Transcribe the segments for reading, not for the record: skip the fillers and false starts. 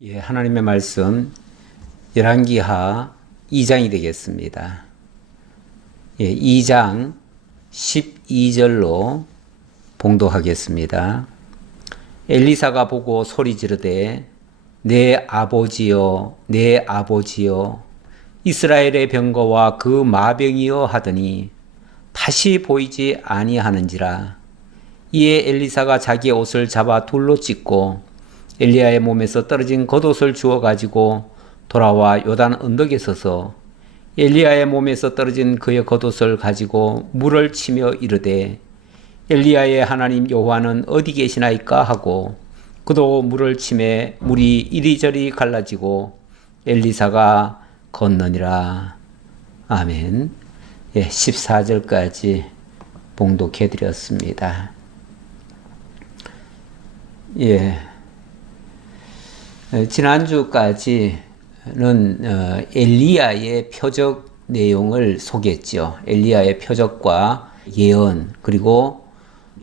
예, 하나님의 말씀 열왕기하 2장이 되겠습니다. 예, 2장 12절로 봉독하겠습니다. 엘리사가 보고 소리 지르되 내 아버지여 내 아버지여 이스라엘의 병거와 그 마병이여 하더니 다시 보이지 아니하는지라. 이에 엘리사가 자기의 옷을 잡아 돌로 찢고 엘리야의 몸에서 떨어진 겉옷을 주워 가지고 돌아와 요단 언덕에 서서 엘리야의 몸에서 떨어진 그의 겉옷을 가지고 물을 치며 이르되 엘리야의 하나님 여호와는 어디 계시나이까 하고 그도 물을 치매 물이 이리저리 갈라지고 엘리사가 건너니라. 아멘. 예, 14절까지 봉독해 드렸습니다. 예. 지난주까지는 엘리야의 표적 내용을 소개했죠. 엘리야의 표적과 예언 그리고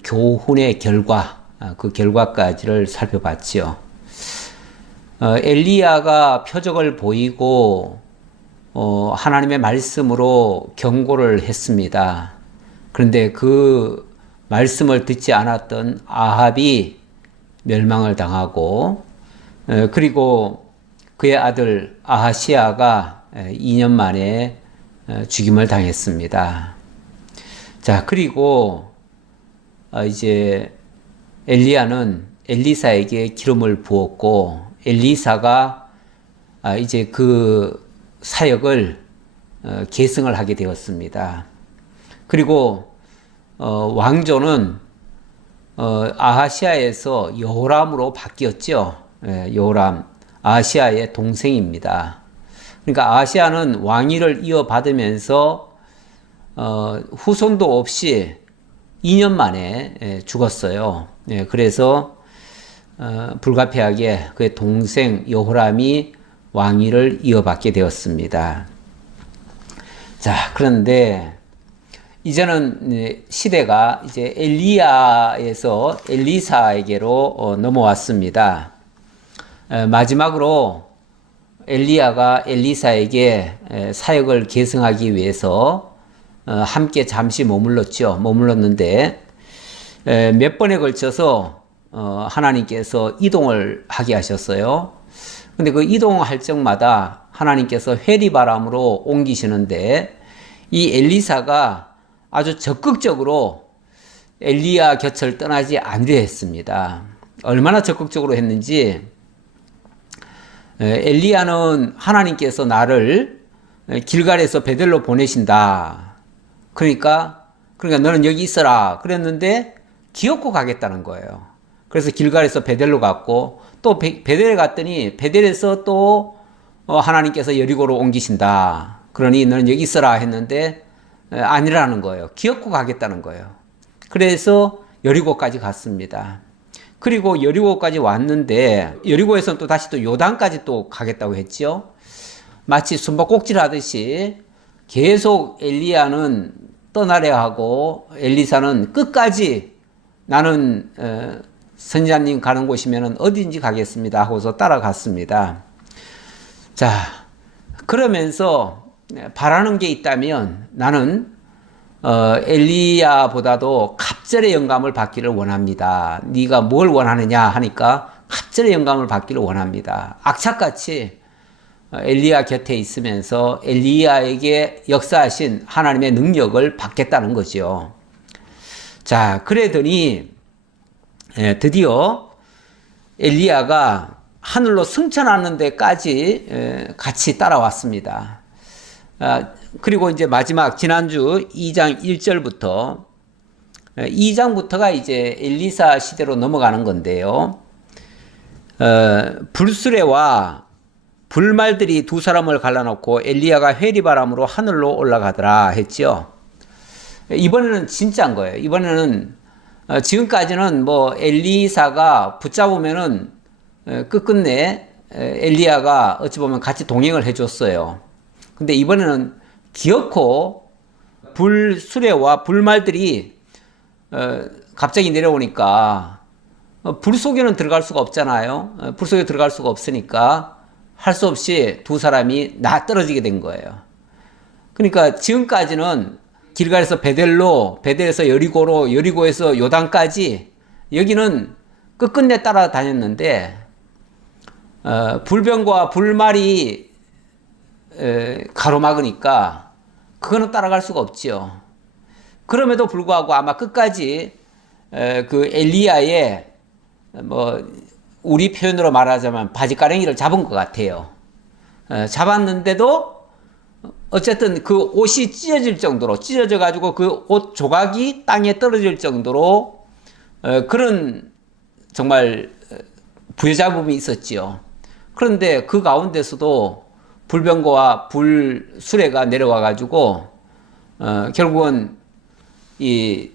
교훈의 결과, 그 결과까지를 살펴봤죠. 엘리야가 표적을 보이고 하나님의 말씀으로 경고를 했습니다. 그런데 그 말씀을 듣지 않았던 아합이 멸망을 당하고 그리고 그의 아들 아하시아가 2년 만에 죽임을 당했습니다. 자, 그리고 이제 엘리야는 엘리사에게 기름을 부었고 엘리사가 이제 그 사역을 계승을 하게 되었습니다. 그리고 왕조는 아하시아에서 여호람으로 바뀌었죠. 요람, 아하시아의 동생입니다. 그러니까 아하시아는 왕위를 이어받으면서 후손도 없이 2년 만에 죽었어요. 그래서 불가피하게 그의 동생 여호람이 왕위를 이어받게 되었습니다. 자, 그런데 이제는 시대가 이제 엘리야에서 엘리사에게로 넘어왔습니다. 마지막으로 엘리야가 엘리사에게 사역을 계승하기 위해서 함께 잠시 머물렀는데 몇 번에 걸쳐서 하나님께서 이동을 하게 하셨어요. 근데 그 이동할 적마다 하나님께서 회리바람으로 옮기시는데 이 엘리사가 아주 적극적으로 엘리야 곁을 떠나지 않으려 했습니다. 얼마나 적극적으로 했는지 엘리야는 하나님께서 나를 길갈에서 베델로 보내신다. 그러니까 너는 여기 있어라. 그랬는데 기어코 가겠다는 거예요. 그래서 길갈에서 베델로 갔고 또 베델에 갔더니 베델에서 또 하나님께서 여리고로 옮기신다. 그러니 너는 여기 있어라 했는데 아니라는 거예요. 기어코 가겠다는 거예요. 그래서 여리고까지 갔습니다. 그리고 여리고까지 왔는데 여리고에서는 또 다시 또 요단까지 또 가겠다고 했죠. 마치 숨바꼭질 하듯이 계속 엘리야는 떠나려 하고 엘리사는 끝까지 나는 선지자님 가는 곳이면 어딘지 가겠습니다 하고서 따라갔습니다. 자, 그러면서 바라는 게 있다면 나는 엘리야보다도 갑절의 영감을 받기를 원합니다. 네가 뭘 원하느냐 하니까 갑절의 영감을 받기를 원합니다. 악착같이 엘리야 곁에 있으면서 엘리야에게 역사하신 하나님의 능력을 받겠다는 거죠. 자, 그러더니 드디어 엘리야가 하늘로 승천하는 데까지 같이 따라왔습니다. 그리고 이제 마지막 지난주 2장 1절부터 2장부터가 이제 엘리사 시대로 넘어가는 건데요. 불수레와 불말들이 두 사람을 갈라놓고 엘리야가 회리바람으로 하늘로 올라가더라 했죠. 이번에는 진짜인 거예요. 이번에는 지금까지는 뭐 엘리사가 붙잡으면은 끝끝내 엘리야가 어찌 보면 같이 동행을 해줬어요. 근데 이번에는 기어코 불수레와 불말들이 갑자기 내려오니까 불 속에는 들어갈 수가 없잖아요. 불 속에 들어갈 수가 없으니까 할 수 없이 두 사람이 떨어지게 된 거예요. 그러니까 지금까지는 길갈에서 베델로, 베델에서 여리고로, 여리고에서 요단까지 여기는 끝끝내 따라다녔는데 불병과 불말이 가로막으니까 그거는 따라갈 수가 없지요. 그럼에도 불구하고 아마 끝까지 그 엘리야의 우리 표현으로 말하자면 바지가랭이를 잡은 것 같아요. 잡았는데도 어쨌든 그 옷이 찢어질 정도로, 찢어져 가지고 그 옷 조각이 땅에 떨어질 정도로 그런 정말 부여잡음이 있었지요. 그런데 그 가운데서도 불병거와 불수레가 내려와 가지고 결국은 이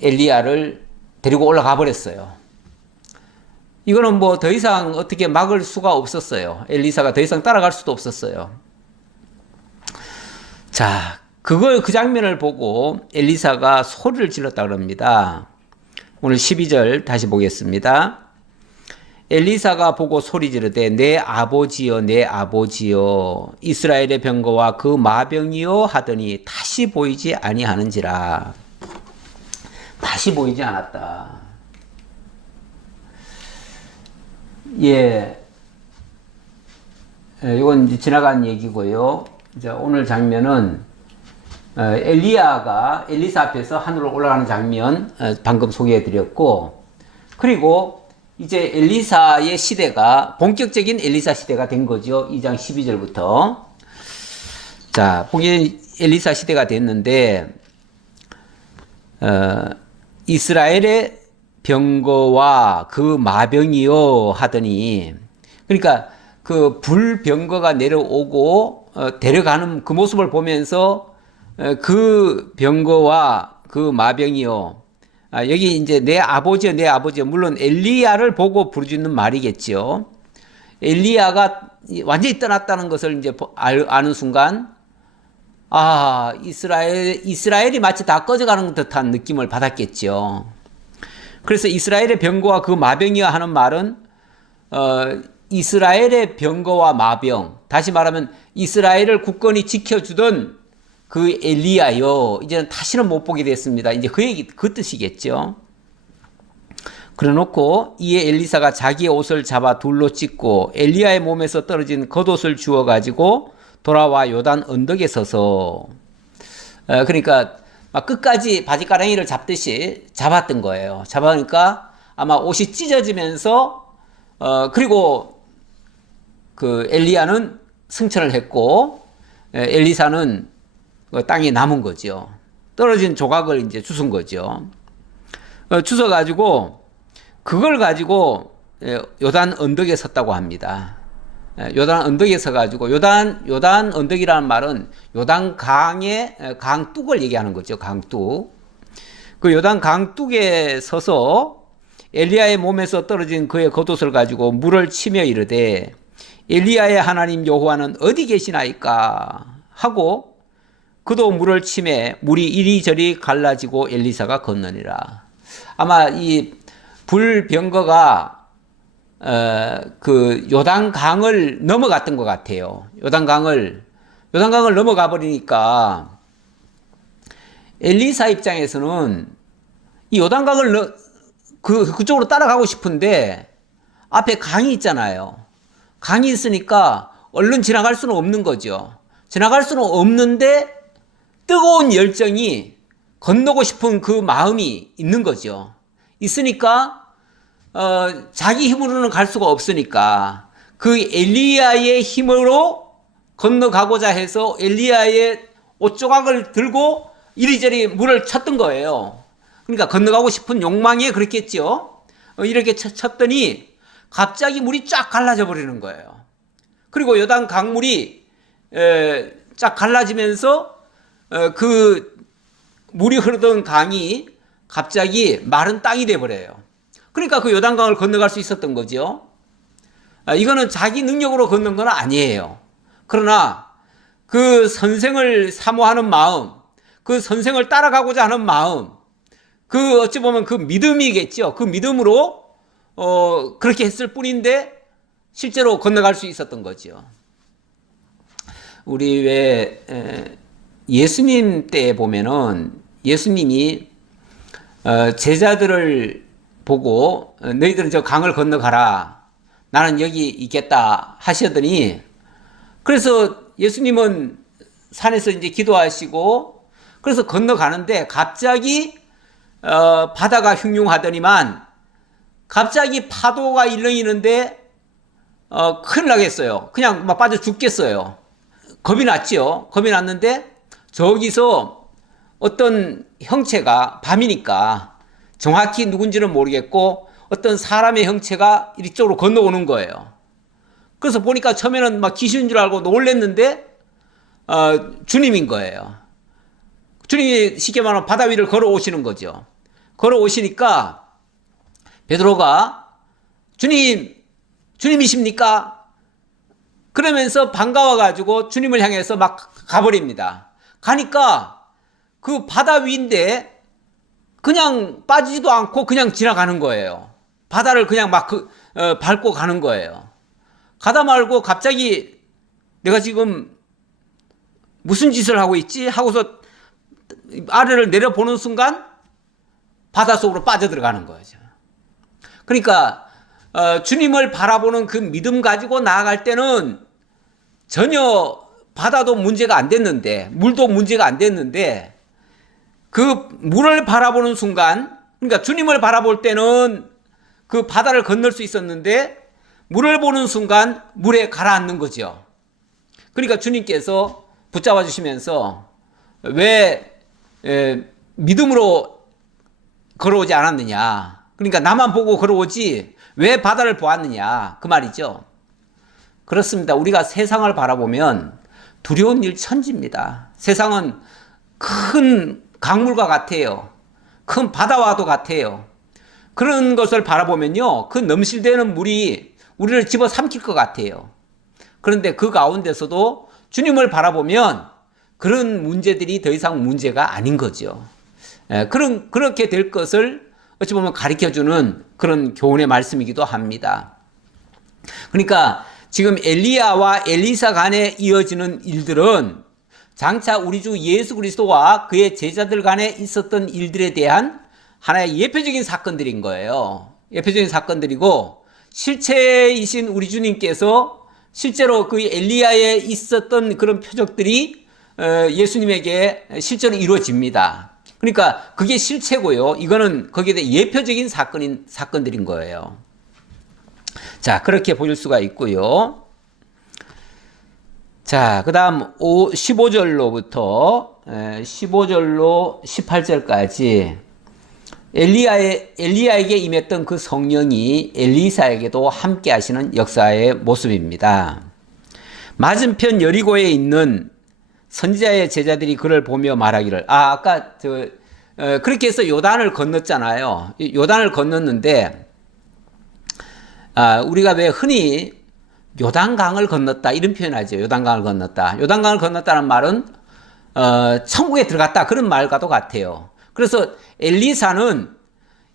엘리야를 데리고 올라가 버렸어요. 이거는 뭐 더 이상 어떻게 막을 수가 없었어요. 엘리사가 더 이상 따라갈 수도 없었어요. 자, 그 장면을 보고 엘리사가 소리를 질렀다 그럽니다. 오늘 12절 다시 보겠습니다. 엘리사가 보고 소리 지르되 내 아버지여 내 아버지여 이스라엘의 병거와 그 마병이여 하더니 다시 보이지 아니하는지라. 다시 보이지 않았다. 예, 이건 이제 지나간 얘기고요. 이제 오늘 장면은 엘리야가 엘리사 앞에서 하늘로 올라가는 장면 방금 소개해드렸고, 그리고 이제 엘리사의 시대가 본격적인 엘리사 시대가 된 거죠. 2장 12절부터. 자, 본격적인 엘리사 시대가 됐는데 이스라엘의 병거와 그 마병이요 하더니, 그러니까 그 불병거가 내려오고 데려가는 그 모습을 보면서 그 병거와 그 마병이요, 여기 이제 내 아버지요 내 아버지요, 물론 엘리야를 보고 부르짖는 말이겠죠. 엘리야가 완전히 떠났다는 것을 이제 아는 순간 이스라엘이 마치 다 꺼져가는 듯한 느낌을 받았겠죠. 그래서 이스라엘의 병거와 그 마병이야 하는 말은 이스라엘의 병거와 마병, 다시 말하면 이스라엘을 굳건히 지켜주던 그 엘리야요, 이제는 다시는 못 보게 됐습니다. 이제 그 뜻이겠죠. 그래놓고 이에 엘리사가 자기의 옷을 잡아 둘로 찢고 엘리야의 몸에서 떨어진 겉옷을 주워 가지고 돌아와 요단 언덕에 서서, 그러니까 막 끝까지 바지가랑이를 잡듯이 잡았던 거예요. 잡으니까 아마 옷이 찢어지면서 그리고 그 엘리야는 승천을 했고 엘리사는 땅에 남은 거죠. 떨어진 조각을 이제 주운 거죠. 주워 가지고 그걸 가지고 요단 언덕에 섰다고 합니다. 요단 언덕에 서가지고, 요단 언덕이라는 말은 요단 강의 강둑을 얘기하는 거죠. 강둑. 그 요단 강둑에 서서 엘리야의 몸에서 떨어진 그의 겉옷을 가지고 물을 치며 이르되 엘리야의 하나님 여호와는 어디 계시나이까 하고 그도 물을 치매 물이 이리저리 갈라지고 엘리사가 건너니라. 아마 이 불병거가 그 요단강을 넘어갔던 것 같아요. 요단강을 넘어가 버리니까 엘리사 입장에서는 이 요단강을 그쪽으로 따라가고 싶은데 앞에 강이 있잖아요. 강이 있으니까 얼른 지나갈 수는 없는 거죠. 지나갈 수는 없는데 뜨거운 열정이 건너고 싶은 그 마음이 있는 거죠. 있으니까 자기 힘으로는 갈 수가 없으니까 그 엘리야의 힘으로 건너가고자 해서 엘리야의 옷조각을 들고 이리저리 물을 쳤던 거예요. 그러니까 건너가고 싶은 욕망에 그랬겠죠. 이렇게 쳤더니 갑자기 물이 쫙 갈라져 버리는 거예요. 그리고 요단 강물이 쫙 갈라지면서 그 물이 흐르던 강이 갑자기 마른 땅이 돼 버려요. 그러니까 그 요단강을 건너갈 수 있었던 거죠. 이거는 자기 능력으로 건넌 건 아니에요. 그러나 그 선생을 사모하는 마음, 그 선생을 따라가고자 하는 마음, 그 어찌 보면 그 믿음이겠죠. 그 믿음으로 그렇게 했을 뿐인데 실제로 건너갈 수 있었던 거죠. 우리 왜 예수님 때 보면은 예수님이 제자들을 보고 너희들은 저 강을 건너가라. 나는 여기 있겠다 하시더니 그래서 예수님은 산에서 이제 기도하시고 그래서 건너가는데 갑자기 바다가 흉흉하더니만 갑자기 파도가 일렁이는데 큰일 나겠어요. 그냥 막 빠져 죽겠어요. 겁이 났죠. 겁이 났는데 저기서 어떤 형체가 밤이니까 정확히 누군지는 모르겠고 어떤 사람의 형체가 이쪽으로 건너오는 거예요. 그래서 보니까 처음에는 막 귀신인 줄 알고 놀랬는데 주님인 거예요. 주님이 쉽게 말하면 바다 위를 걸어오시는 거죠. 걸어오시니까 베드로가 주님이십니까? 그러면서 반가워가지고 주님을 향해서 막 가버립니다. 가니까 그 바다 위인데 그냥 빠지지도 않고 그냥 지나가는 거예요. 바다를 그냥 막 밟고 가는 거예요. 가다 말고 갑자기 내가 지금 무슨 짓을 하고 있지? 하고서 아래를 내려보는 순간 바닷속으로 빠져들어가는 거죠. 그러니까 주님을 바라보는 그 믿음 가지고 나아갈 때는 전혀 바다도 문제가 안 됐는데 물도 문제가 안 됐는데 그 물을 바라보는 순간 그러니까 주님을 바라볼 때는 그 바다를 건널 수 있었는데 물을 보는 순간 물에 가라앉는 거죠. 그러니까 주님께서 붙잡아 주시면서 왜 믿음으로 걸어오지 않았느냐. 그러니까 나만 보고 걸어오지 왜 바다를 보았느냐. 그 말이죠. 그렇습니다. 우리가 세상을 바라보면 두려운 일 천지입니다. 세상은 큰 강물과 같아요. 큰 바다와도 같아요. 그런 것을 바라보면요. 그 넘실대는 물이 우리를 집어삼킬 것 같아요. 그런데 그 가운데서도 주님을 바라보면 그런 문제들이 더 이상 문제가 아닌 거죠. 그렇게 될 것을 어찌 보면 가르쳐주는 그런 교훈의 말씀이기도 합니다. 그러니까 지금 엘리야와 엘리사 간에 이어지는 일들은 장차 우리 주 예수 그리스도와 그의 제자들 간에 있었던 일들에 대한 하나의 예표적인 사건들인 거예요. 예표적인 사건들이고 실체이신 우리 주님께서 실제로 그 엘리야에 있었던 그런 표적들이 예수님에게 실제로 이루어집니다. 그러니까 그게 실체고요. 이거는 거기에 대해 예표적인 사건들인 거예요. 자, 그렇게 보실 수가 있고요. 자, 그 다음 15절로부터 15절로 18절까지 엘리야에게 임했던 그 성령이 엘리사에게도 함께 하시는 역사의 모습입니다. 맞은편 여리고에 있는 선지자의 제자들이 그를 보며 말하기를 아까 그렇게 해서 요단을 건넜잖아요. 요단을 건넜는데 우리가 왜 흔히 요단강을 건넜다 이런 표현하죠. 요단강을 건넜다. 요단강을 건넜다는 말은 천국에 들어갔다 그런 말과도 같아요. 그래서 엘리사는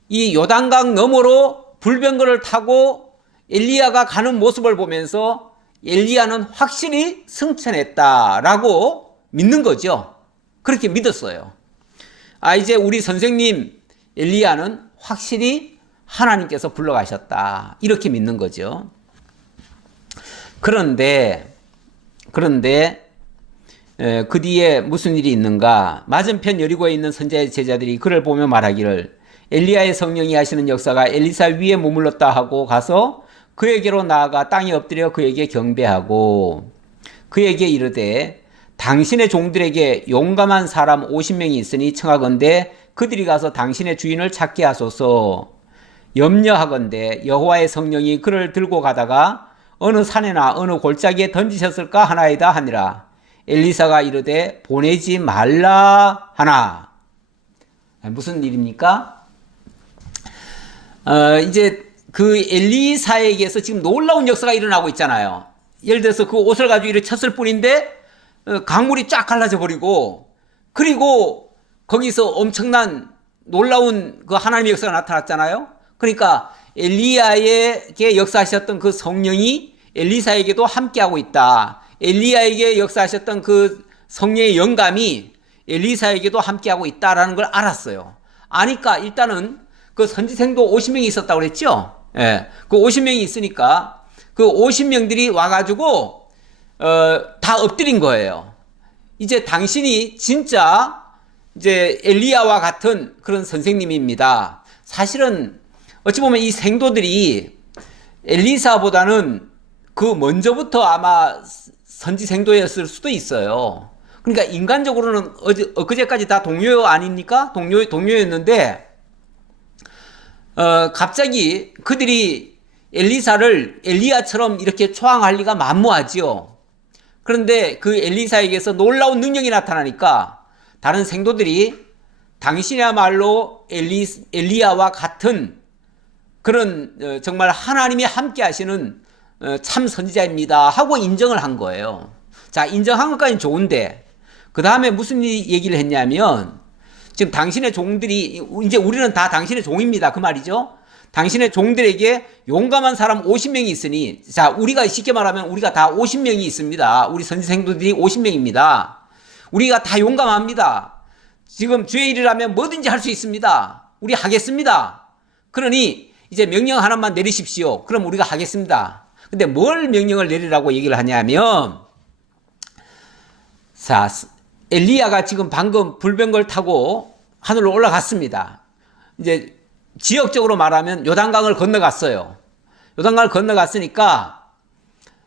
이 요단강 너머로 불병거를 타고 엘리야가 가는 모습을 보면서 엘리야는 확실히 승천했다라고 믿는 거죠. 그렇게 믿었어요. 이제 우리 선생님 엘리야는 확실히 하나님께서 불러가셨다. 이렇게 믿는 거죠. 그런데 그 뒤에 무슨 일이 있는가? 맞은편 여리고에 있는 선지자의 제자들이 그를 보며 말하기를 엘리야의 성령이 하시는 역사가 엘리사 위에 머물렀다 하고 가서 그에게로 나아가 땅에 엎드려 그에게 경배하고 그에게 이르되 당신의 종들에게 용감한 사람 50명이 있으니 청하건대 그들이 가서 당신의 주인을 찾게 하소서. 염려하건대 여호와의 성령이 그를 들고 가다가 어느 산에나 어느 골짜기에 던지셨을까 하나이다 하니라. 엘리사가 이르되 보내지 말라 하나. 무슨 일입니까? 이제 그 엘리사에게서 지금 놀라운 역사가 일어나고 있잖아요. 예를 들어서 그 옷을 가지고 이렇게 쳤을 뿐인데 강물이 쫙 갈라져 버리고 그리고 거기서 엄청난 놀라운 그 하나님의 역사가 나타났잖아요. 그러니까 엘리야에게 역사하셨던 그 성령이 엘리사에게도 함께하고 있다. 엘리야에게 역사하셨던 그 성령의 영감이 엘리사에게도 함께하고 있다라는 걸 알았어요. 아니까 일단은 그 선지생도 50명이 있었다고 그랬죠? 예. 그 50명이 있으니까 그 50명들이 와가지고, 다 엎드린 거예요. 이제 당신이 진짜 이제 엘리야와 같은 그런 선생님입니다. 사실은 어찌 보면 이 생도들이 엘리사보다는 그 먼저부터 아마 선지생도였을 수도 있어요. 그러니까 인간적으로는 엊그제까지 다 동료 아닙니까? 동료였는데, 갑자기 그들이 엘리사를 엘리야처럼 이렇게 초항할 리가 만무하지요. 그런데 그 엘리사에게서 놀라운 능력이 나타나니까 다른 생도들이 당신이야말로 엘리야와 같은 그런 정말 하나님이 함께 하시는 참 선지자입니다 하고 인정을 한 거예요. 자, 인정한 것까지는 좋은데 그 다음에 무슨 얘기를 했냐면, 지금 당신의 종들이, 이제 우리는 다 당신의 종입니다 그 말이죠. 당신의 종들에게 용감한 사람 50명이 있으니, 자, 우리가 쉽게 말하면 우리가 다 50명이 있습니다. 우리 선지생도들이 50명입니다. 우리가 다 용감합니다. 지금 주의 일을 하면 뭐든지 할 수 있습니다. 우리 하겠습니다. 그러니 이제 명령 하나만 내리십시오. 그럼 우리가 하겠습니다. 근데 뭘 명령을 내리라고 얘기를 하냐면, 자, 엘리야가 지금 방금 불병거를 타고 하늘로 올라갔습니다. 이제 지역적으로 말하면 요단강을 건너갔어요. 요단강을 건너갔으니까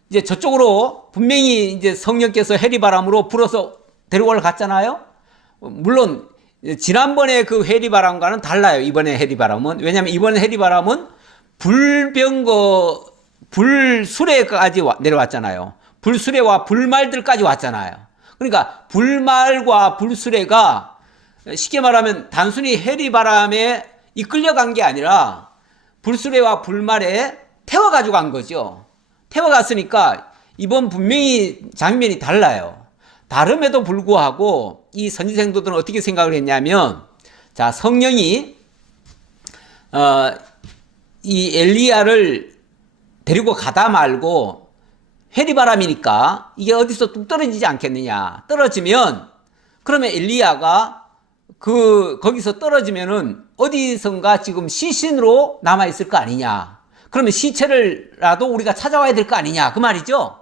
이제 저쪽으로 분명히 이제 성령께서 해리바람으로 불어서 데리고 올라갔잖아요. 물론 지난번에 그 해리바람과는 달라요. 이번에 해리바람은. 왜냐하면 이번 해리바람은 불수레까지 내려왔잖아요. 불수레와 불말들까지 왔잖아요. 그러니까 불말과 불수레가 쉽게 말하면 단순히 해리바람에 이끌려간 게 아니라 불수레와 불말에 태워가지고 간 거죠. 태워갔으니까 이번 분명히 장면이 달라요. 다름에도 불구하고 이 선지생도들은 어떻게 생각을 했냐면, 자, 성령이 이 엘리야를 데리고 가다 말고 해리바람이니까 이게 어디서 뚝 떨어지지 않겠느냐. 떨어지면 그러면 엘리야가 거기서 떨어지면은 어디선가 지금 시신으로 남아있을 거 아니냐. 그러면 시체를라도 우리가 찾아와야 될 거 아니냐. 그 말이죠.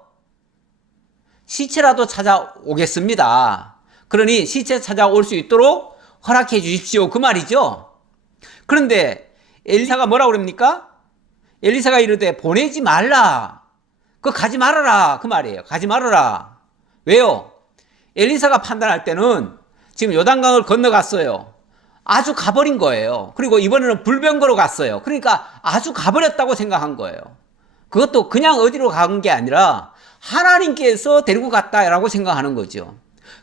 시체라도 찾아오겠습니다. 그러니 시체 찾아올 수 있도록 허락해 주십시오. 그 말이죠. 그런데 엘리사가 뭐라고 그럽니까? 엘리사가 이르되 보내지 말라. 가지 말아라. 그 말이에요. 가지 말아라. 왜요? 엘리사가 판단할 때는 지금 요단강을 건너갔어요. 아주 가버린 거예요. 그리고 이번에는 불병거로 갔어요. 그러니까 아주 가버렸다고 생각한 거예요. 그것도 그냥 어디로 간 게 아니라 하나님께서 데리고 갔다라고 생각하는 거죠.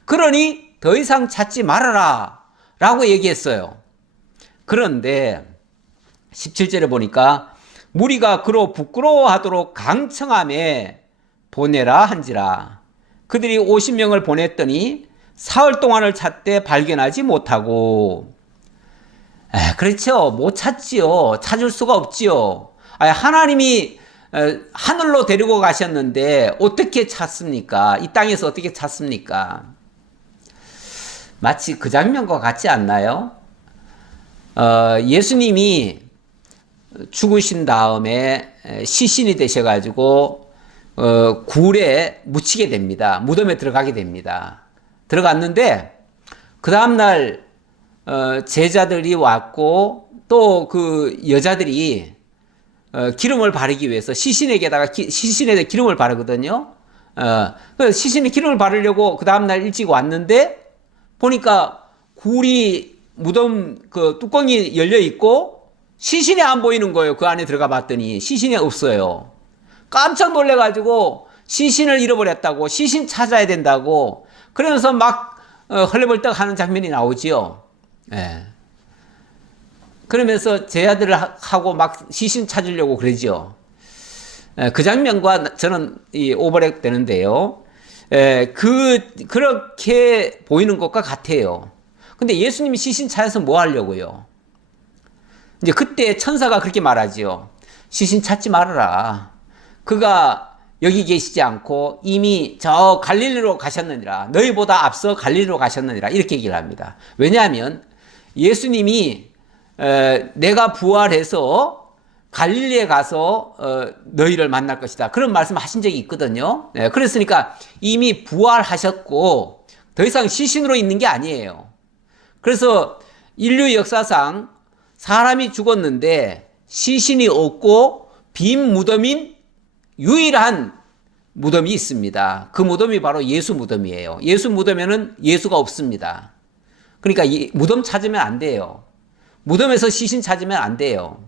그러니 더 이상 찾지 말아라 라고 얘기했어요. 그런데 17절에 보니까 무리가 그로 부끄러워하도록 강청함에 보내라 한지라. 그들이 50명을 보냈더니 사흘 동안을 찾되 발견하지 못하고. 그렇죠. 못 찾지요. 찾을 수가 없지요. 하나님이 하늘로 데리고 가셨는데 어떻게 찾습니까? 이 땅에서 어떻게 찾습니까? 마치 그 장면과 같지 않나요? 예수님이 죽으신 다음에 시신이 되셔가지고 굴에 묻히게 됩니다. 무덤에 들어가게 됩니다. 들어갔는데 그 다음날 제자들이 왔고 또 그 여자들이 기름을 바르기 위해서 시신에 기름을 바르거든요. 그래서 시신에 기름을 바르려고 그 다음날 일찍 왔는데 보니까 굴이 무덤 그 뚜껑이 열려 있고 시신이 안 보이는 거예요. 그 안에 들어가 봤더니 시신이 없어요. 깜짝 놀래가지고 시신을 잃어버렸다고, 시신 찾아야 된다고, 그러면서 막 헐레벌떡 하는 장면이 나오지요. 예. 그러면서 제자들을 하고 막 시신 찾으려고 그러죠. 그 장면과 저는 오버랩 되는데요. 그렇게 보이는 것과 같아요. 근데 예수님이 시신 찾아서 뭐 하려고요? 이제 그때 천사가 그렇게 말하지요. 시신 찾지 말아라. 그가 여기 계시지 않고 이미 저 갈릴리로 가셨느니라. 너희보다 앞서 갈릴리로 가셨느니라. 이렇게 얘기를 합니다. 왜냐하면 예수님이 내가 부활해서 갈릴리에 가서 너희를 만날 것이다. 그런 말씀 하신 적이 있거든요. 그랬으니까 이미 부활하셨고 더 이상 시신으로 있는 게 아니에요. 그래서 인류 역사상 사람이 죽었는데 시신이 없고 빈 무덤인 유일한 무덤이 있습니다. 그 무덤이 바로 예수 무덤이에요. 예수 무덤에는 예수가 없습니다. 그러니까 이 무덤 찾으면 안 돼요. 무덤에서 시신 찾으면 안 돼요.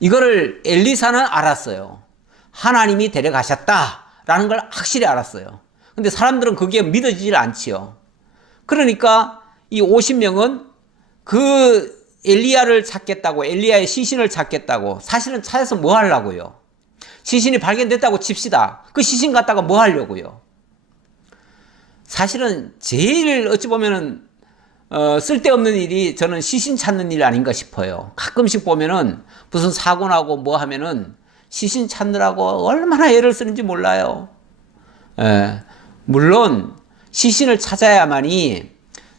이거를 엘리사는 알았어요. 하나님이 데려가셨다라는 걸 확실히 알았어요. 근데 사람들은 그게 믿어지질 않지요. 그러니까 이 50명은 그 엘리야를 찾겠다고, 엘리야의 시신을 찾겠다고, 사실은 찾아서 뭐 하려고요? 시신이 발견됐다고 칩시다. 그 시신 갖다가 뭐 하려고요? 사실은 제일 어찌 보면은 쓸데없는 일이 저는 시신 찾는 일 아닌가 싶어요. 가끔씩 보면은 무슨 사고 나고 뭐 하면은 시신 찾느라고 얼마나 애를 쓰는지 몰라요. 물론 시신을 찾아야만이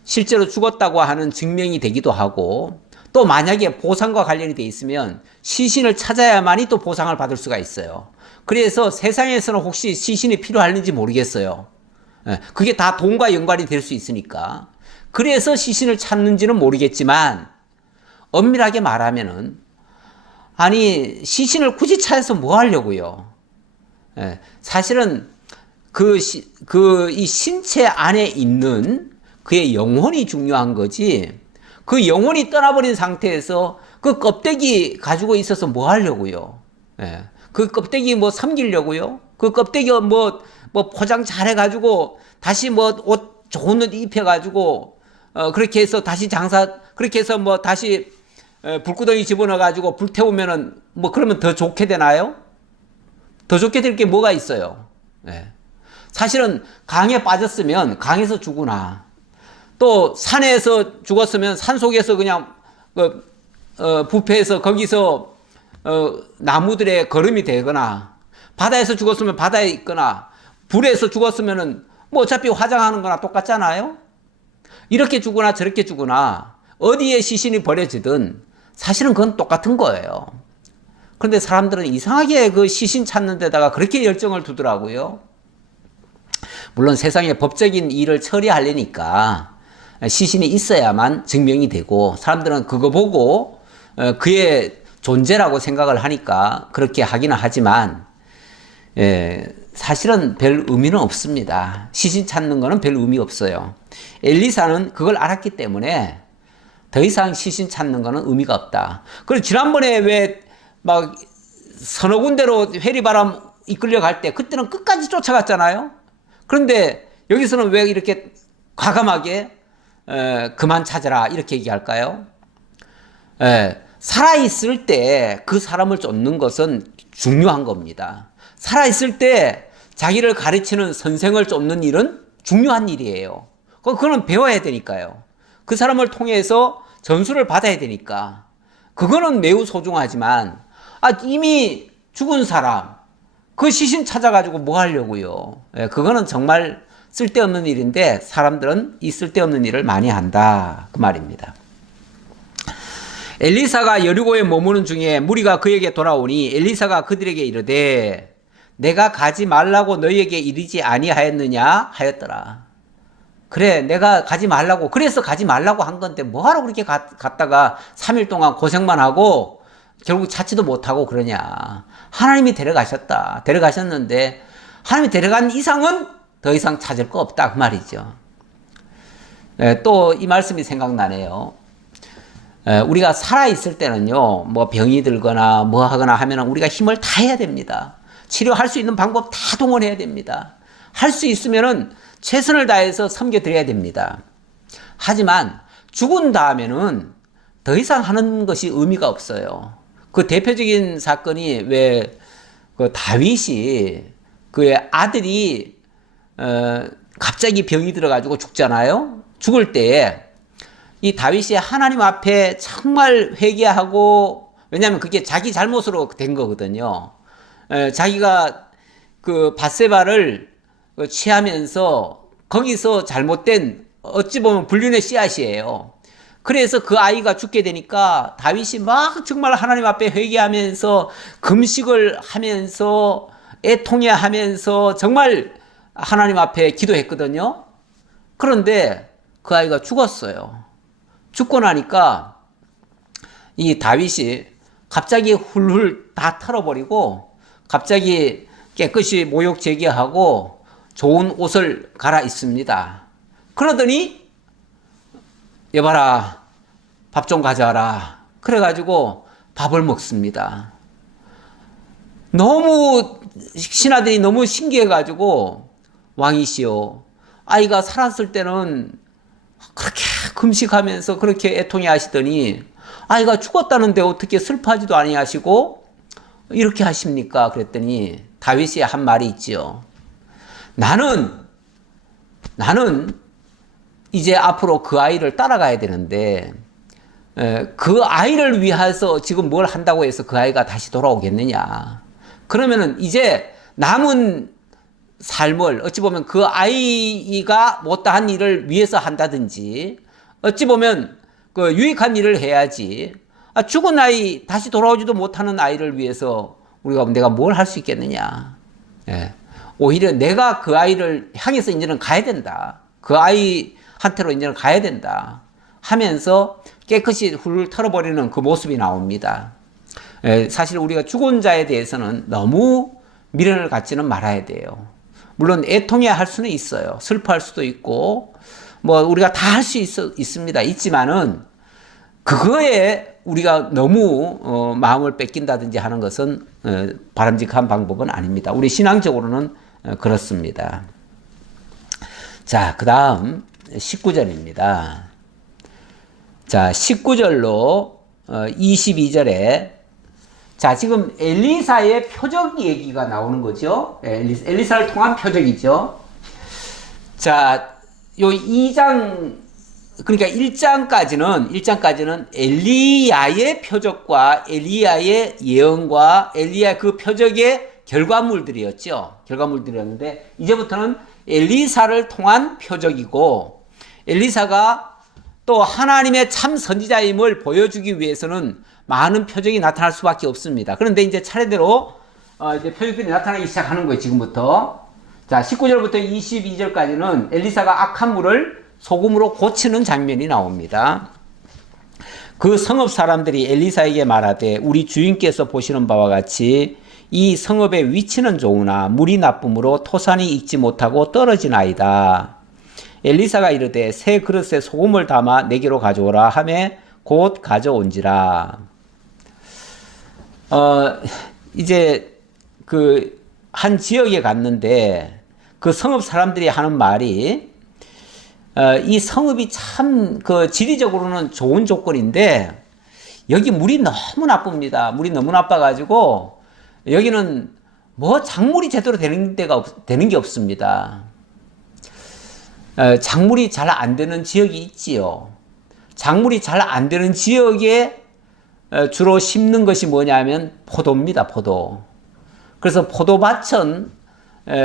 실제로 죽었다고 하는 증명이 되기도 하고, 또 만약에 보상과 관련이 돼 있으면 시신을 찾아야만이 또 보상을 받을 수가 있어요. 그래서 세상에서는 혹시 시신이 필요할는지 모르겠어요. 그게 다 돈과 연관이 될 수 있으니까. 그래서 시신을 찾는지는 모르겠지만 엄밀하게 말하면은, 아니 시신을 굳이 찾아서 뭐 하려고요? 사실은 이 신체 안에 있는 그의 영혼이 중요한 거지, 그 영혼이 떠나버린 상태에서 그 껍데기 가지고 있어서 뭐 하려고요? 그 껍데기 뭐 삼기려고요? 그 껍데기 뭐 포장 잘 해가지고 다시 뭐 옷 좋은 옷 입혀가지고 그렇게 해서 다시 그렇게 해서 뭐 다시 불구덩이 집어넣어가지고 불 태우면은 뭐 그러면 더 좋게 되나요? 더 좋게 될 게 뭐가 있어요? 사실은 강에 빠졌으면 강에서 죽으나, 또 산에서 죽었으면 산 속에서 그냥 부패해서 거기서 나무들의 거름이 되거나, 바다에서 죽었으면 바다에 있거나, 불에서 죽었으면은 뭐 어차피 화장하는 거나 똑같잖아요. 이렇게 죽거나 저렇게 죽거나 어디에 시신이 버려지든 사실은 그건 똑같은 거예요. 그런데 사람들은 이상하게 그 시신 찾는 데다가 그렇게 열정을 두더라고요. 물론 세상의 법적인 일을 처리하려니까 시신이 있어야만 증명이 되고, 사람들은 그거 보고 그의 존재라고 생각을 하니까 그렇게 하기는 하지만, 사실은 별 의미는 없습니다. 시신 찾는 거는 별 의미 없어요. 엘리사는 그걸 알았기 때문에 더 이상 시신 찾는 거는 의미가 없다. 그리고 지난번에 왜 막 서너 군데로 회리바람 이끌려 갈 때 그때는 끝까지 쫓아갔잖아요. 그런데 여기서는 왜 이렇게 과감하게 그만 찾아라 이렇게 얘기할까요? 살아있을 때 그 사람을 쫓는 것은 중요한 겁니다. 살아있을 때 자기를 가르치는 선생을 쫓는 일은 중요한 일이에요. 그거는 배워야 되니까요. 그 사람을 통해서 전수를 받아야 되니까 그거는 매우 소중하지만, 이미 죽은 사람 그 시신 찾아가지고 뭐 하려고요? 그거는 정말 쓸데없는 일인데 사람들은 이 쓸데없는 일을 많이 한다, 그 말입니다. 엘리사가 여리고에 머무는 중에 무리가 그에게 돌아오니 엘리사가 그들에게 이르되 내가 가지 말라고 너희에게 이르지 아니하였느냐 하였더라. 그래, 내가 가지 말라고, 그래서 가지 말라고 한 건데 뭐하러 그렇게 갔다가 3일 동안 고생만 하고 결국 찾지도 못하고 그러냐. 하나님이 데려가셨는데 하나님이 데려간 이상은 더 이상 찾을 거 없다, 그 말이죠. 또 이 말씀이 생각나네요. 우리가 살아있을 때는요, 뭐 병이 들거나 뭐 하거나 하면 우리가 힘을 다 해야 됩니다. 치료할 수 있는 방법 다 동원해야 됩니다. 할 수 있으면은 최선을 다해서 섬겨드려야 됩니다. 하지만 죽은 다음에는 더 이상 하는 것이 의미가 없어요. 그 대표적인 사건이 왜 그 다윗이 그의 아들이 갑자기 병이 들어가지고 죽잖아요. 죽을 때에 이 다윗이 하나님 앞에 정말 회개하고 왜냐하면 그게 자기 잘못으로 된 거거든요. 자기가 그 밧세바를 취하면서 거기서 잘못된 어찌 보면 불륜의 씨앗이에요. 그래서 그 아이가 죽게 되니까 다윗이 막 정말 하나님 앞에 회개하면서 금식을 하면서 애통해하면서 정말 하나님 앞에 기도했거든요. 그런데 그 아이가 죽었어요. 죽고 나니까 이 다윗이 갑자기 훌훌 다 털어버리고 갑자기 깨끗이 모욕 제기하고 좋은 옷을 갈아입습니다. 그러더니 여봐라, 밥 좀 가져와라. 그래가지고 밥을 먹습니다. 너무 신하들이 너무 신기해가지고 왕이시여, 아이가 살았을 때는 그렇게 금식하면서 그렇게 애통해 하시더니 아이가 죽었다는데 어떻게 슬퍼하지도 아니하시고 이렇게 하십니까? 그랬더니 다윗이 한 말이 있지요. 나는 이제 앞으로 그 아이를 따라가야 되는데 그 아이를 위해서 지금 뭘 한다고 해서 그 아이가 다시 돌아오겠느냐. 그러면은 이제 남은 삶을 어찌 보면 그 아이가 못다한 일을 위해서 한다든지 어찌 보면 그 유익한 일을 해야지. 죽은 아이, 다시 돌아오지도 못하는 아이를 위해서 내가 뭘 할 수 있겠느냐. 예. 오히려 내가 그 아이를 향해서 이제는 가야 된다. 그 아이한테로 이제는 가야 된다. 하면서 깨끗이 훌훌 털어버리는 그 모습이 나옵니다. 예. 사실 우리가 죽은 자에 대해서는 너무 미련을 갖지는 말아야 돼요. 물론 애통해야 할 수는 있어요. 슬퍼할 수도 있고, 뭐 우리가 다 할 수 있습니다. 있지만은 그거에 우리가 너무 마음을 뺏긴다든지 하는 것은 바람직한 방법은 아닙니다. 우리 신앙적으로는 그렇습니다. 자, 그 다음 19절입니다. 자, 19절로 22절에 자, 지금 엘리사의 표적 얘기가 나오는 거죠. 엘리사를 통한 표적이죠. 자, 요 2장, 그러니까 1장까지는 엘리야의 표적과 엘리야의 예언과 엘리야 그 표적의 결과물들이었죠. 결과물들이었는데, 이제부터는 엘리사를 통한 표적이고, 엘리사가 또 하나님의 참 선지자임을 보여주기 위해서는 많은 표적이 나타날 수밖에 없습니다. 그런데 이제 차례대로 이제 표적들이 나타나기 시작하는 거예요, 지금부터. 자, 19절부터 22절까지는 엘리사가 악한 물을 소금으로 고치는 장면이 나옵니다. 그 성읍 사람들이 엘리사에게 말하되 우리 주인께서 보시는 바와 같이 이 성읍의 위치는 좋으나 물이 나쁨으로 토산이 익지 못하고 떨어지나이다. 엘리사가 이르되 새 그릇에 소금을 담아 내게로 가져오라 하매 곧 가져온지라. 이제 그 한 지역에 갔는데 그 성읍 사람들이 하는 말이 이 성읍이 참 그 지리적으로는 좋은 조건인데 여기 물이 너무 나쁩니다. 물이 너무 나빠가지고 여기는 뭐 작물이 제대로 되는 게 없습니다. 작물이 잘 안 되는 지역이 있지요. 작물이 잘 안 되는 지역에 주로 심는 것이 뭐냐면 포도입니다. 포도. 그래서 포도밭은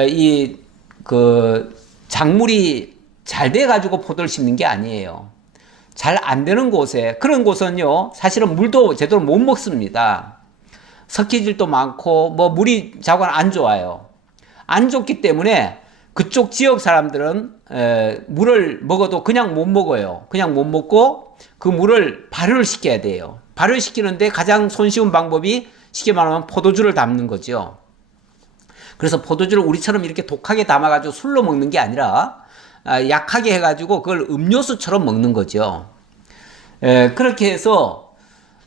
이 그 작물이 잘 돼 가지고 포도를 심는 게 아니에요. 잘 안 되는 곳에, 그런 곳은요 사실은 물도 제대로 못 먹습니다. 석회질도 많고 뭐 물이 자관 안 좋아요. 안 좋기 때문에 그쪽 지역 사람들은 물을 먹어도 그냥 못 먹어요. 그냥 못 먹고 그 물을 발효를 시켜야 돼요. 발효시키는데 가장 손쉬운 방법이 쉽게 말하면 포도주를 담는 거죠. 그래서 포도주를 우리처럼 이렇게 독하게 담아가지고 술로 먹는 게 아니라 약하게 해가지고 그걸 음료수처럼 먹는 거죠. 그렇게 해서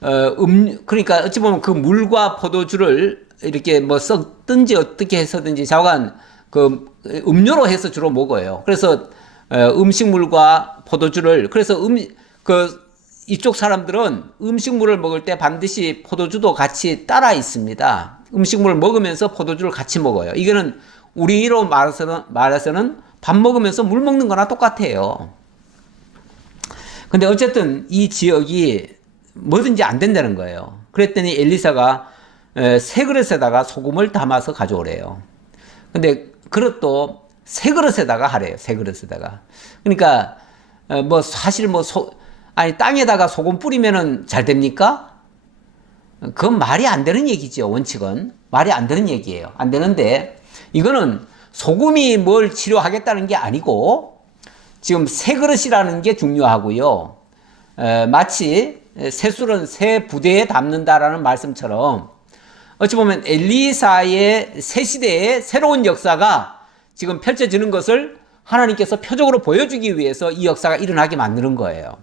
그러니까 어찌 보면 그 물과 포도주를 이렇게 뭐 썩든지 어떻게 해서든지 자관 그 음료로 해서 주로 먹어요. 그래서 음식물과 포도주를 그래서 이쪽 사람들은 음식물을 먹을 때 반드시 포도주도 같이 따라 있습니다. 음식물을 먹으면서 포도주를 같이 먹어요. 이거는 우리로 말해서는 밥 먹으면서 물 먹는 거나 똑같아요. 근데 어쨌든 이 지역이 뭐든지 안 된다는 거예요. 그랬더니 엘리사가 새 그릇에다가 소금을 담아서 가져오래요. 근데 그릇도 새 그릇에다가 하래요. 새 그릇에다가. 그러니까 뭐 사실 뭐 아니 땅에다가 소금 뿌리면은 잘 됩니까? 그건 말이 안 되는 얘기죠. 원칙은 말이 안 되는 얘기예요. 안 되는데 이거는 소금이 뭘 치료하겠다는 게 아니고 지금 새 그릇이라는 게 중요하고요. 마치 새술은 새 부대에 담는다라는 말씀처럼 어찌 보면 엘리사의 새 시대의 새로운 역사가 지금 펼쳐지는 것을 하나님께서 표적으로 보여주기 위해서 이 역사가 일어나게 만드는 거예요.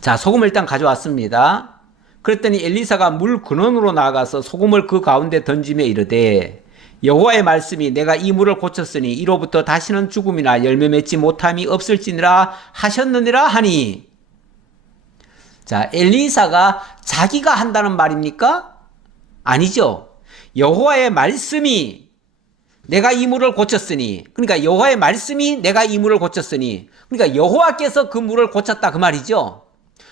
자, 소금을 일단 가져왔습니다. 그랬더니 엘리사가 물 근원으로 나가서 소금을 그 가운데 던지며 이르되 여호와의 말씀이 내가 이 물을 고쳤으니 이로부터 다시는 죽음이나 열매 맺지 못함이 없을지니라 하셨느니라 하니. 자, 엘리사가 자기가 한다는 말입니까? 아니죠. 여호와의 말씀이 내가 이 물을 고쳤으니, 그러니까 여호와의 말씀이 내가 이 물을 고쳤으니, 그러니까 여호와께서 그 물을 고쳤다 그 말이죠.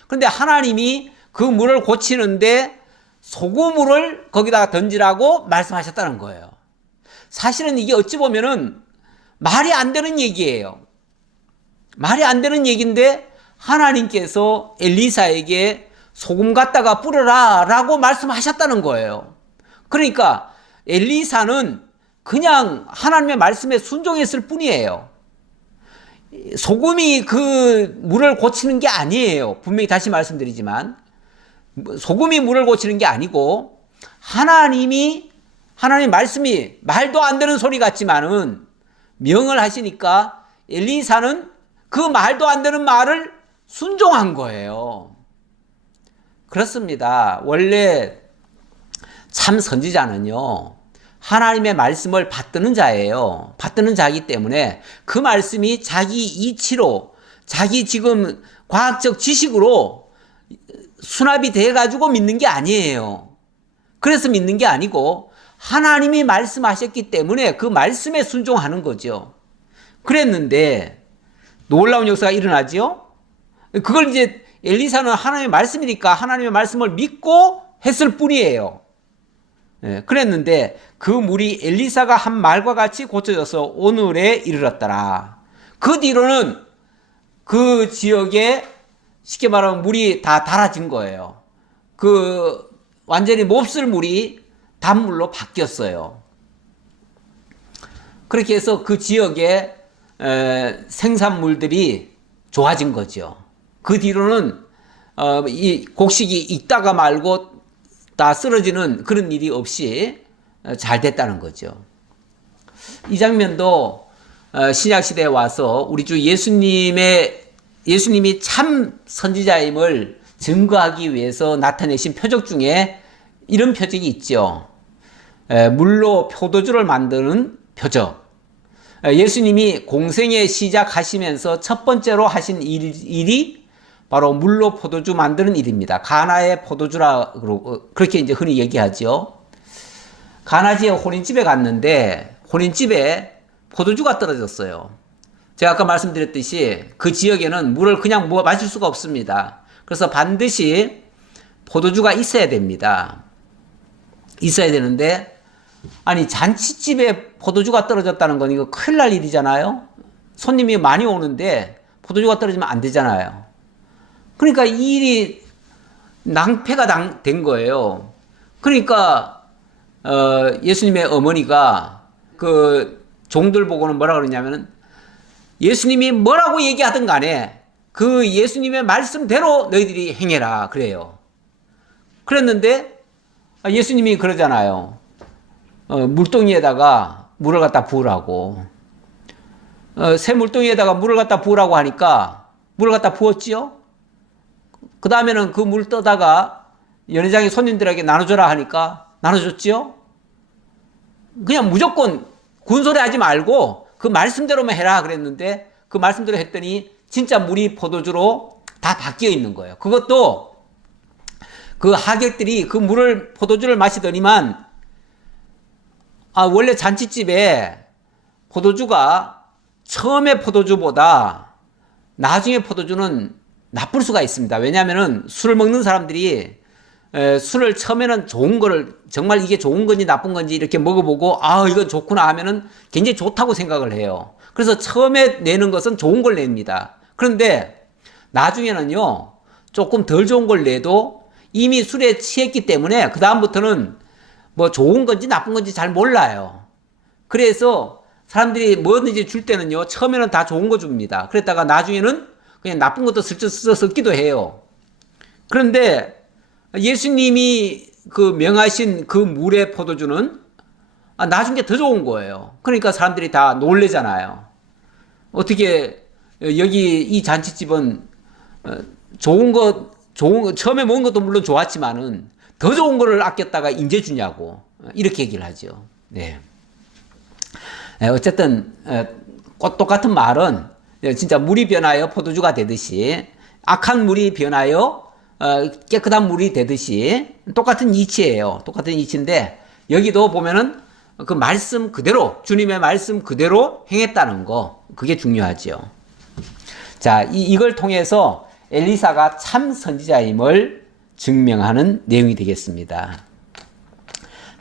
그런데 하나님이 그 물을 고치는데 소금물을 거기다가 던지라고 말씀하셨다는 거예요. 사실은 이게 어찌 보면은 말이 안 되는 얘기예요. 말이 안 되는 얘기인데 하나님께서 엘리사에게 소금 갖다가 뿌려라 라고 말씀하셨다는 거예요. 그러니까 엘리사는 그냥 하나님의 말씀에 순종했을 뿐이에요. 소금이 그 물을 고치는 게 아니에요. 분명히 다시 말씀드리지만 소금이 물을 고치는 게 아니고 하나님의 말씀이 말도 안 되는 소리 같지만은 명을 하시니까 엘리사는 그 말도 안 되는 말을 순종한 거예요. 그렇습니다. 원래 참 선지자는요, 하나님의 말씀을 받드는 자예요. 받드는 자이기 때문에 그 말씀이 자기 이치로, 자기 지금 과학적 지식으로 수납이 돼가지고 믿는 게 아니에요. 그래서 믿는 게 아니고 하나님이 말씀하셨기 때문에 그 말씀에 순종하는 거죠. 그랬는데 놀라운 역사가 일어나죠. 그걸 이제 엘리사는 하나님의 말씀이니까 하나님의 말씀을 믿고 했을 뿐이에요. 그랬는데 그 물이 엘리사가 한 말과 같이 고쳐져서 오늘에 이르렀더라. 그 뒤로는 그 지역에 쉽게 말하면 물이 다 달아진 거예요. 그 완전히 몹쓸 물이 단물로 바뀌었어요. 그렇게 해서 그 지역의 생산물들이 좋아진 거죠. 그 뒤로는 이 곡식이 익다가 말고 다 쓰러지는 그런 일이 없이 잘 됐다는 거죠. 이 장면도 신약시대에 와서 우리 주 예수님이 참 선지자임을 증거하기 위해서 나타내신 표적 중에 이런 표적이 있죠. 물로 포도주를 만드는 표적. 예수님이 공생애 시작하시면서 첫 번째로 하신 일이 바로 물로 포도주 만드는 일입니다. 가나의 포도주라 그렇게 이제 흔히 얘기하죠. 가나 지역 혼인집에 갔는데 혼인집에 포도주가 떨어졌어요. 제가 아까 말씀드렸듯이 그 지역에는 물을 그냥 마실 수가 없습니다. 그래서 반드시 포도주가 있어야 됩니다. 있어야 되는데 아니 잔치집에 포도주가 떨어졌다는 건 이거 큰일 날 일이잖아요. 손님이 많이 오는데 포도주가 떨어지면 안 되잖아요. 그러니까 이 일이 낭패가 된 거예요. 그러니까 예수님의 어머니가 그 종들 보고는 뭐라 그러냐면은 예수님이 뭐라고 얘기하든 간에 그 예수님의 말씀대로 너희들이 행해라 그래요. 그랬는데 예수님이 그러잖아요. 물동이에다가 물을 갖다 부으라고. 새 물동이에다가 물을 갖다 부으라고 하니까 물을 갖다 부었지요. 그 다음에는 그 물 떠다가 연회장의 손님들에게 나눠줘라 하니까 나눠줬지요. 그냥 무조건 군소리 하지 말고 그 말씀대로만 해라 그랬는데 그 말씀대로 했더니 진짜 물이 포도주로 다 바뀌어 있는 거예요. 그것도 그 하객들이 그 포도주를 마시더니만 원래 잔치집에 포도주가 처음에 포도주보다 나중에 포도주는 나쁠 수가 있습니다. 왜냐하면은 술을 먹는 사람들이 술을 처음에는 좋은 거를 정말 이게 좋은 건지 나쁜 건지 이렇게 먹어보고 아 이건 좋구나 하면은 굉장히 좋다고 생각을 해요. 그래서 처음에 내는 것은 좋은 걸 냅니다. 그런데 나중에는요 조금 덜 좋은 걸 내도 이미 술에 취했기 때문에 그 다음부터는 뭐 좋은 건지 나쁜 건지 잘 몰라요. 그래서 사람들이 뭐든지 줄 때는요 처음에는 다 좋은 거 줍니다. 그랬다가 나중에는 그냥 나쁜 것도 슬쩍 섞기도 해요. 그런데 예수님이 그 명하신 그 물의 포도주는 나중에 더 좋은 거예요. 그러니까 사람들이 다 놀래잖아요. 어떻게 여기 이 잔치집은 좋은 거 처음에 먹은 것도 물론 좋았지만은 더 좋은 거를 아꼈다가 인제 주냐고 이렇게 얘기를 하죠. 네. 어쨌든 똑같은 말은 진짜 물이 변하여 포도주가 되듯이 악한 물이 변하여 깨끗한 물이 되듯이 똑같은 이치예요. 똑같은 이치인데 여기도 보면은 그 말씀 그대로 주님의 말씀 그대로 행했다는 거 그게 중요하죠. 자, 이걸 통해서 엘리사가 참 선지자임을 증명하는 내용이 되겠습니다.